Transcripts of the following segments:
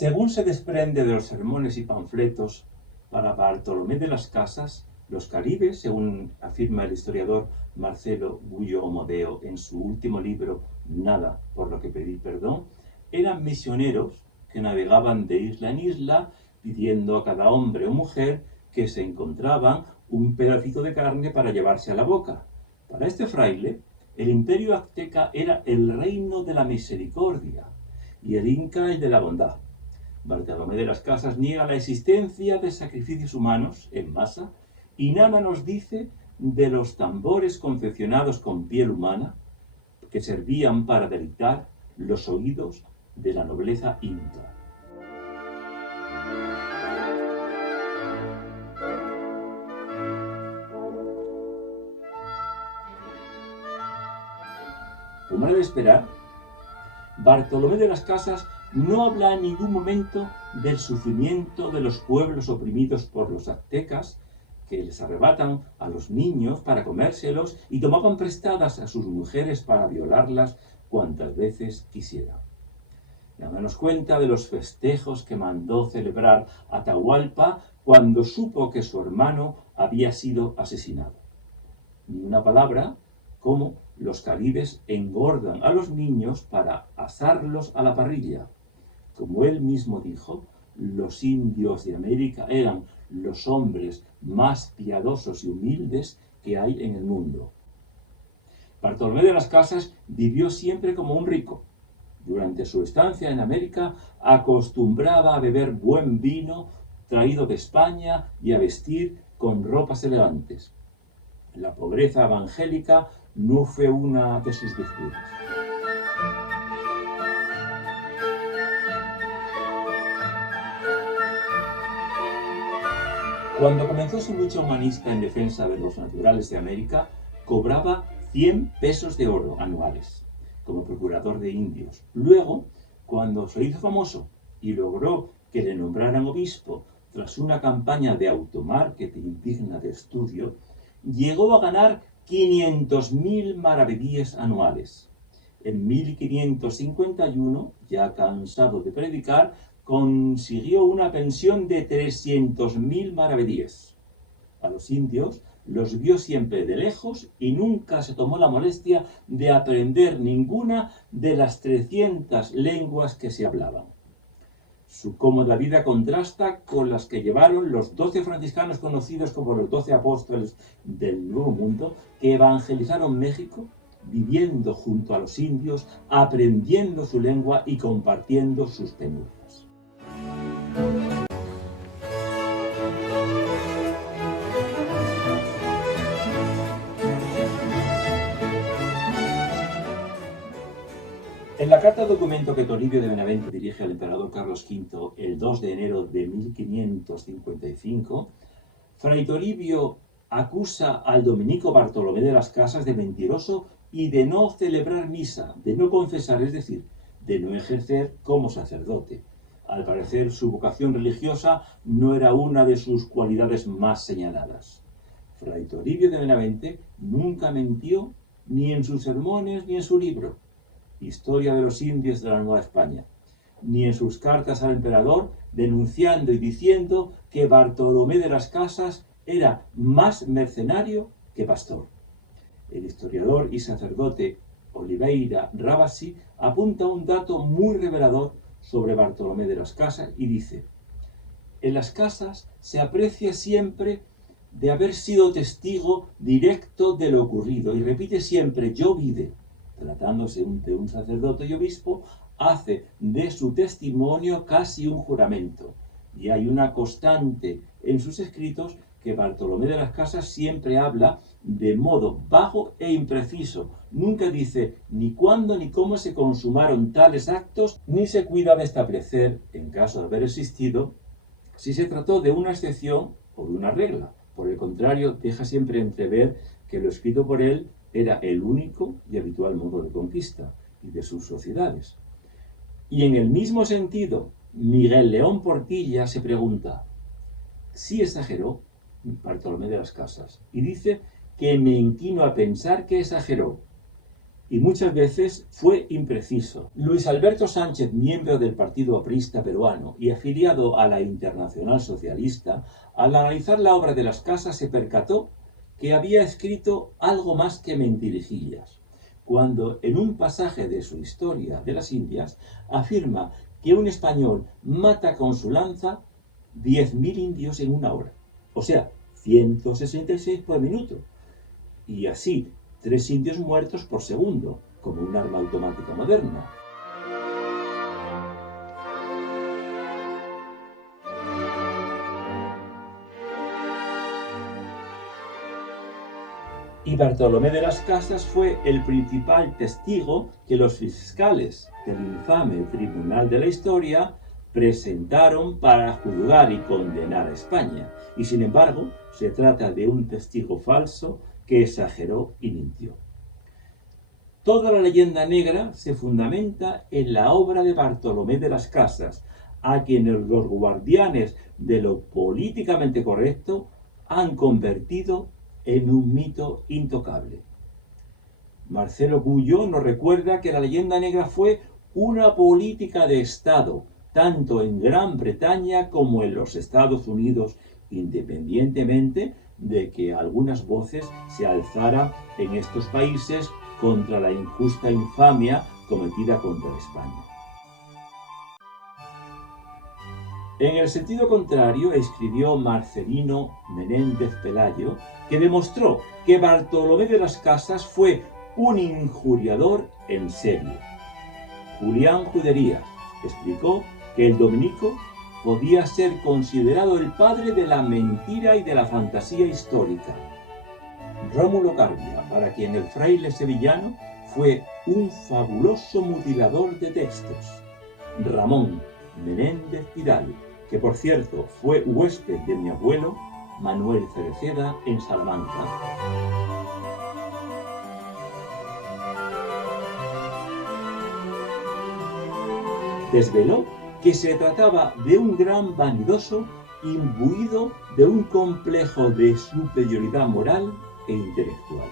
Según se desprende de los sermones y panfletos, para Bartolomé de las Casas, los caribes, según afirma el historiador Marcelo Gullo Omodeo en su último libro, Nada por lo que pedir perdón, eran misioneros que navegaban de isla en isla pidiendo a cada hombre o mujer que se encontraban un pedacito de carne para llevarse a la boca. Para este fraile, el imperio azteca era el reino de la misericordia y el inca el de la bondad. Bartolomé de las Casas niega la existencia de sacrificios humanos en masa y nada nos dice de los tambores confeccionados con piel humana que servían para deleitar los oídos de la nobleza inca. Como era de esperar, Bartolomé de las Casas no habla en ningún momento del sufrimiento de los pueblos oprimidos por los aztecas, que les arrebatan a los niños para comérselos y tomaban prestadas a sus mujeres para violarlas cuantas veces quisieran. Nada nos cuenta de los festejos que mandó celebrar Atahualpa cuando supo que su hermano había sido asesinado. Ni una palabra cómo los caribes engordan a los niños para asarlos a la parrilla. Como él mismo dijo, los indios de América eran los hombres más piadosos y humildes que hay en el mundo. Bartolomé de las Casas vivió siempre como un rico. Durante su estancia en América acostumbraba a beber buen vino traído de España y a vestir con ropas elegantes. La pobreza evangélica no fue una de sus virtudes. Cuando comenzó su lucha humanista en defensa de los naturales de América, cobraba 100 pesos de oro anuales como procurador de indios. Luego, cuando se hizo famoso y logró que le nombraran obispo tras una campaña de automarketing digna de estudio, llegó a ganar 500.000 maravedíes anuales. En 1551, ya cansado de predicar, consiguió una pensión de 300.000 maravedíes. A los indios los vio siempre de lejos y nunca se tomó la molestia de aprender ninguna de las 300 lenguas que se hablaban. Su cómoda vida contrasta con las que llevaron los 12 franciscanos conocidos como los 12 apóstoles del Nuevo Mundo, que evangelizaron México, viviendo junto a los indios, aprendiendo su lengua y compartiendo sus penurias. En la carta documento que Toribio de Benavente dirige al emperador Carlos V el 2 de enero de 1555, Fray Toribio acusa al dominico Bartolomé de las Casas de mentiroso y de no celebrar misa, de no confesar, es decir, de no ejercer como sacerdote. Al parecer, su vocación religiosa no era una de sus cualidades más señaladas. Fray Toribio de Benavente nunca mintió ni en sus sermones ni en su libro, Historia de los Indios de la Nueva España, ni en sus cartas al emperador denunciando y diciendo que Bartolomé de las Casas era más mercenario que pastor. El historiador y sacerdote Oliveira Rabasi apunta un dato muy revelador sobre Bartolomé de las Casas y dice: en las casas se aprecia siempre de haber sido testigo directo de lo ocurrido y repite siempre yo vide. Tratándose de un sacerdote y obispo, hace de su testimonio casi un juramento. Y hay una constante en sus escritos que Bartolomé de las Casas siempre habla de modo vago e impreciso. Nunca dice ni cuándo ni cómo se consumaron tales actos, ni se cuida de establecer, en caso de haber existido, si se trató de una excepción o de una regla. Por el contrario, deja siempre entrever que lo escrito por él era el único y habitual modo de conquista y de sus sociedades. Y en el mismo sentido, Miguel León Portilla se pregunta, ¿sí exageró Bartolomé de las Casas? Y dice que me inclino a pensar que exageró. y muchas veces fue impreciso. Luis Alberto Sánchez, miembro del Partido Aprista peruano y afiliado a la Internacional Socialista, al analizar la obra de Las Casas se percató que había escrito algo más que mentirijillas, cuando en un pasaje de su Historia de las Indias afirma que un español mata con su lanza 10.000 indios en una hora, o sea, 166 por minuto, y así 3 indios muertos por segundo, como un arma automática moderna. Y Bartolomé de las Casas fue el principal testigo que los fiscales del infame Tribunal de la Historia presentaron para juzgar y condenar a España. Y sin embargo, se trata de un testigo falso que exageró y mintió. Toda la leyenda negra se fundamenta en la obra de Bartolomé de las Casas, a quienes los guardianes de lo políticamente correcto han convertido en un mito intocable. Marcelo Bullo nos recuerda que la leyenda negra fue una política de Estado, tanto en Gran Bretaña como en los Estados Unidos, independientemente de que algunas voces se alzaran en estos países contra la injusta infamia cometida contra España. En el sentido contrario, escribió Marcelino Menéndez Pelayo, que demostró que Bartolomé de las Casas fue un injuriador en serio. Julián Juderías explicó que el dominico podía ser considerado el padre de la mentira y de la fantasía histórica. Rómulo Carbia, para quien el fraile sevillano fue un fabuloso mutilador de textos. Ramón Menéndez Pidal, que por cierto fue huésped de mi abuelo Manuel Cereceda en Salamanca. Desveló que se trataba de un gran vanidoso imbuido de un complejo de superioridad moral e intelectual.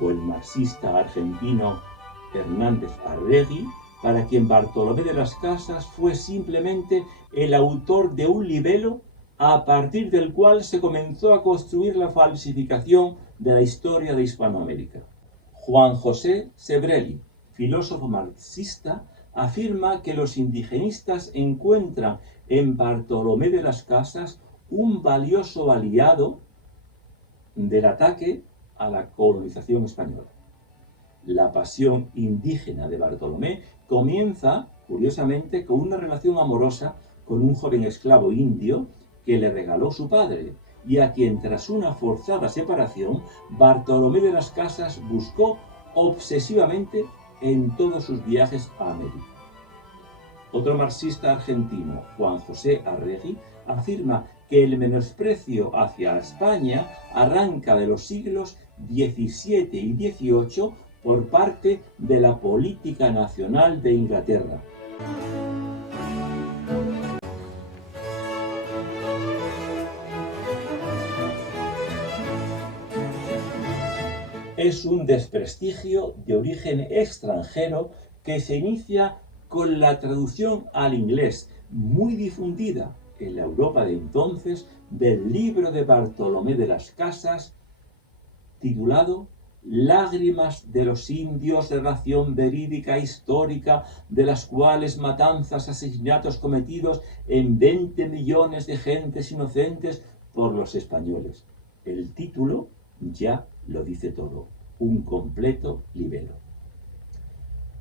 O el marxista argentino Hernández Arregui, para quien Bartolomé de las Casas fue simplemente el autor de un libelo a partir del cual se comenzó a construir la falsificación de la historia de Hispanoamérica. Juan José Sebrelli, filósofo marxista, afirma que los indigenistas encuentran en Bartolomé de las Casas un valioso aliado del ataque a la colonización española. La pasión indígena de Bartolomé comienza, curiosamente, con una relación amorosa con un joven esclavo indio que le regaló su padre y a quien, tras una forzada separación, Bartolomé de las Casas buscó obsesivamente en todos sus viajes a América. Otro marxista argentino, Juan José Arregui, afirma que el menosprecio hacia España arranca de los siglos XVII y XVIII por parte de la política nacional de Inglaterra. Es un desprestigio de origen extranjero que se inicia con la traducción al inglés, muy difundida en la Europa de entonces, del libro de Bartolomé de las Casas, titulado Lágrimas de los indios, relación verídica histórica de las cuales matanzas, asesinatos cometidos en 20 millones de gentes inocentes por los españoles. El título ya lo dice todo, un completo libelo.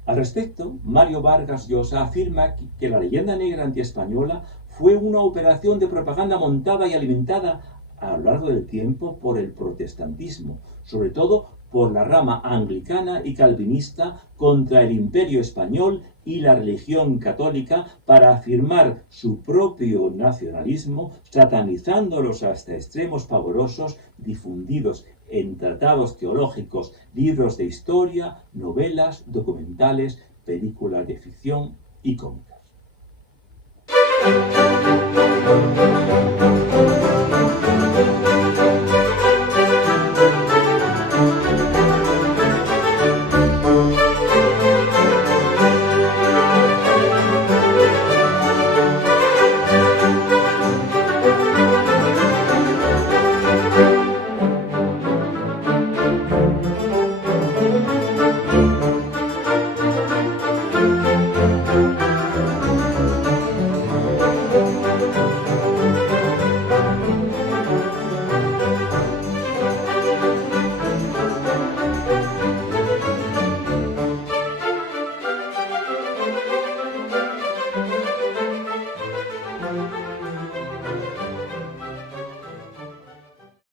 Al respecto, Mario Vargas Llosa afirma que la leyenda negra antiespañola fue una operación de propaganda montada y alimentada a lo largo del tiempo por el protestantismo, sobre todo por la rama anglicana y calvinista contra el imperio español y la religión católica para afirmar su propio nacionalismo, satanizándolos hasta extremos pavorosos difundidos en tratados teológicos, libros de historia, novelas, documentales, películas de ficción y cómicas.